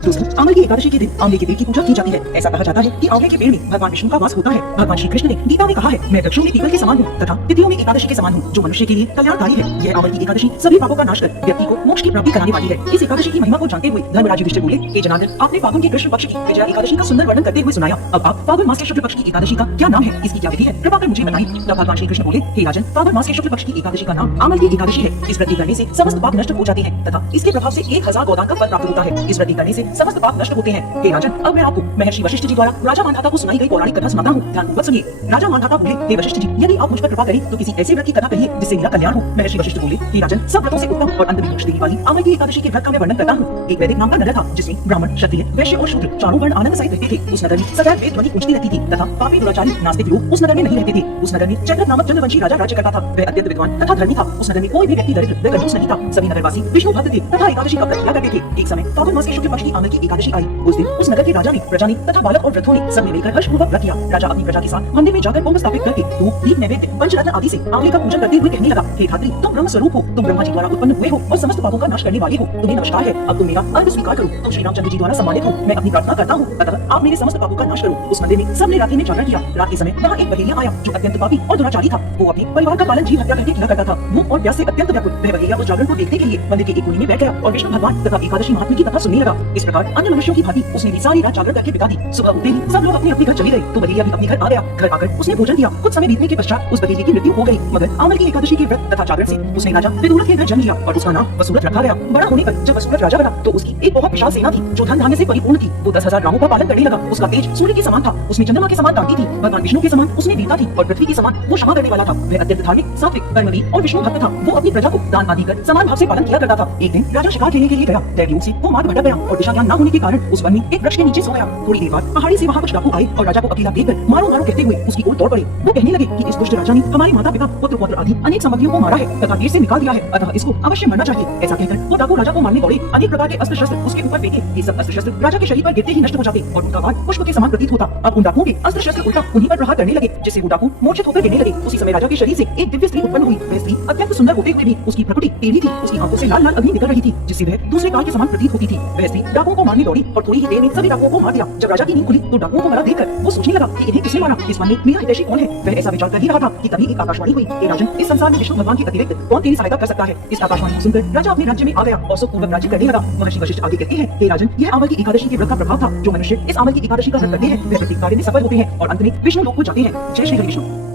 दोस्तों, अमल की एकादशी के दिन आंवले के पेड़ की पूजा की जाती है। ऐसा कहा जाता है कि आंवले के पेड़ में भगवान विष्णु का वास होता है। भगवान श्री कृष्ण ने गीता में कहा है, मैं वृक्षों में पीपल के समान हूँ तथा तिथियों में एकादशी के समान हूँ, जो मनुष्य के लिए कल्याणकारी है। यह अमल की एकादशी सभी पापों का नाश कर व्यक्ति को मोक्ष की प्राप्ति कराने वाली है। इस एकादशी की महिमा को जानते हुए धर्मराज युधिष्ठिर बोले, हे जनार्दन, आपने फागुन के कृष्ण पक्ष की विजया एकादशी का सुंदर वर्णन करते हुए सुनाया। अब आप फागुन मास के शुक्ल पक्ष की एकादशी का क्या नाम है, इसकी क्या विधि है, कृपा कर मुझे बताएं। तब भगवान श्री कृष्ण बोले, हे राजन, फागुन मास के शुक्ल पक्ष की एकादशी का नाम अमल की एकादशी है। इस व्रत करने से समस्त पाप नष्ट हो जाते हैं तथा इसके प्रभाव से 1000 गोदान का फल प्राप्त होता है। इस व्रत करने से समस्त पाप नष्ट होते हैं। हे राजन, अब मैं आपको महर्षि वशिष्ठ जी द्वारा राजा मानधाता को सुनाई गई पौराणिक कथा सुनाता हूँ। ध्यानपूर्वक सुनिए। राजा मानधाता बोले, हे वशिष्ठ जी, यदि आप मुझ पर कृपा करें तो किसी ऐसे व्रत की कथा कहिए जिससे मेरा कल्याण हो। महर्षि वशिष्ठ बोले, हे राजन, सब व्रतों से उत्तम और अंत में मोक्ष देने वाली अमल की एकादशी के व्रत का मैं वर्णन करता हूँ। एक वैदिक नाम का नगर था जिसमें ब्राह्मण, क्षत्रिय, वैश्य और शूद्र चारों वर्ण आनंद सहित रहते थे। उस नगर में सदैव वेद ध्वनि गूंजती रहती थी तथा पापी दुराचारी नास्तिक लोग उस नगर में नहीं रहते थे। उस नगर में चंद्र नामक चंद्रवंशी राजा राज्य करता था। वह अत्यंत विद्वान तथा धर्मी था। उस नगर में कोई भी व्यक्ति दरिद्र व कंजूस नहीं था। सभी नगरवासी विष्णु भक्त थे तथा एकादशी का व्रत किया करते थे। एक समय फागुन मास के शुक्ल पक्ष की अमल की एकादशी आई। उस दिन उस नगर के राजा ने, प्रजा ने तथा बालक और वृद्धों ने सबने मिलकर हर्षपूर्वक व्रत किया। राजा अपनी प्रजा के साथ मंदिर में जाकर होम स्थापित करके धूप, दीप, नैवेद्य, पंचरत्न आदि से आंवले का पूजन करते हुए कहने लगा, हे धात्री, तुम ब्रह्म स्वरूप हो, तुम ब्रह्मा जी द्वारा उत्पन्न हुए हो और समस्त पापों का नाश करने वाले हो। तुम्हें नमस्कार है। अब तुम मेरा अर्घ स्वीकार करो। तुम श्री रामचंद्र जी द्वारा सम्मानित हो। मैं अपनी प्रार्थना करता हूँ, अतः आप मेरे समस्त पापों का नाश करो। उस मंदिर में सबने रात्रि में जागरण किया। रात के समय वहाँ एक बहेलिया आया जो अत्यंत पापी और दुराचारी था। वो अपने परिवार का पालन जीव हत्या करके किया करता था। भूख और प्यास से अत्यंत व्याकुल वह बहेलिया उस जागरण को देखने के लिए मंदिर के एक कोने में बैठ गया और विष्णु भगवान तथा एकादशी महात्म्य की कथा सुनने लगा। इस प्रकार अन्य मनुष्यों की भांति उसने भी सारी रात जागरण करके बिता दी। सुबह उठते ही सब लोग अपने अपने घर चले गए तो बहेलिया भी अपने घर आ गया। घर आकर उसने भोजन किया। कुछ समय बीतने के पश्चात उस बहेलिया की मृत्यु हो गई। मगर अमल की एकादशी के व्रत तथा जागरण से उसने राजा विदुरथ के घर जन्म लिया और उसका नाम वसुरथ रखा गया। बड़ा होने पर जब वसुरथ राजा बना तो उसकी एक बहुत विशाल सेना थी जो धन धान्य से परिपूर्ण थी। वो 10,000 रामों का पालन करने लगा। उसका तेज सूर्य के समान था। उसमें चंद्रमा के समान कांति थी। भगवान विष्णु के समान उसमें वीरता थी और पृथ्वी के समान वो क्षमा करने वाला था। वह अत्यंत धार्मिक, सात्विक, कर्मवीर और विष्णु भक्त था। वो अपनी प्रजा को दान आदि कर समान भाव से पालन किया करता था। एक दिन राजा शिकार खेलने के लिए गया। दैवयोग से वो मार्ग भटक गया और दिशा ज्ञान न होने के कारण उस वन में एक वृक्ष के नीचे सो गया। थोड़ी देर बाद पहाड़ी से वहाँ कुछ डाकू आए और राजा को अकेला देखकर मारो मारो कहते हुए उसकी ओर दौड़ पड़े। वो कहने लगे कि इस दुष्ट राजा ने हमारे माता पिता, पुत्र पौत्र आदि अनेक सामग्रियों को मारा है तथा देश से निकाल दिया है, अतः इसको अवश्य मरना चाहिए। ऐसा कहकर वो डाकू राजा को मारने दौड़े। अनेक प्रकार के अस्त्र शस्त्र उसके ऊपर फेंके। ये सब अस्त्र शस्त्र राजा के शरीर पर गिरते ही नष्ट हो जाते और उनका वार पुष्प के समान प्रतीत होता। अब उन डाकुओं के अस्त्र शस्त्र उल्टा उन्हीं पर प्रहार करने लगे जिससे वो डाकू मूर्छित होकर गिरने लगे। उसी समय राजा के शरीर से एक दिव्य स्त्री उत्पन्न हुई। वह स्त्री अत्यंत सुंदर होते हुए भी उसकी प्रकृति टेढ़ी थी। उसकी आंखों से लाल लाल अग्नि निकल रही थी जिससे वह दूसरे काल के समान प्रतीत होती थी। वह स्त्री डाकुओं को मारने दौड़ी और थोड़ी ही देर में सभी डाकुओं को मार दिया। जब राजा की नींद खुली तो डाकुओं को मरा देखकर वो सोचने लगा कि इन्हें किसने मारा, इस वन में मेरा हितैषी कौन है। वह ऐसा विचार कर ही रहा था कि तभी एक आकाशवाणी हुई, हे राजन, इस संसार में विष्णु भगवान की अतिरिक्त कौन तेरी सहायता कर सकता है। इस आकाशवाणी को सुनकर राजा अपने राज्य में आ गया और सुखपूर्वक राज्य करने लगा। महर्षि वशिष्ठ आगे कहते हैं, हे राजन, यह अमल की एकादशी के व्रत का प्रभाव था। जो मनुष्य इस अमल की एकादशी का व्रत करते हैं वे प्रत्येक कार्य में सफल होते हैं और अंत में विष्णु लोक को जाते हैं। जय श्री हरि विष्णु।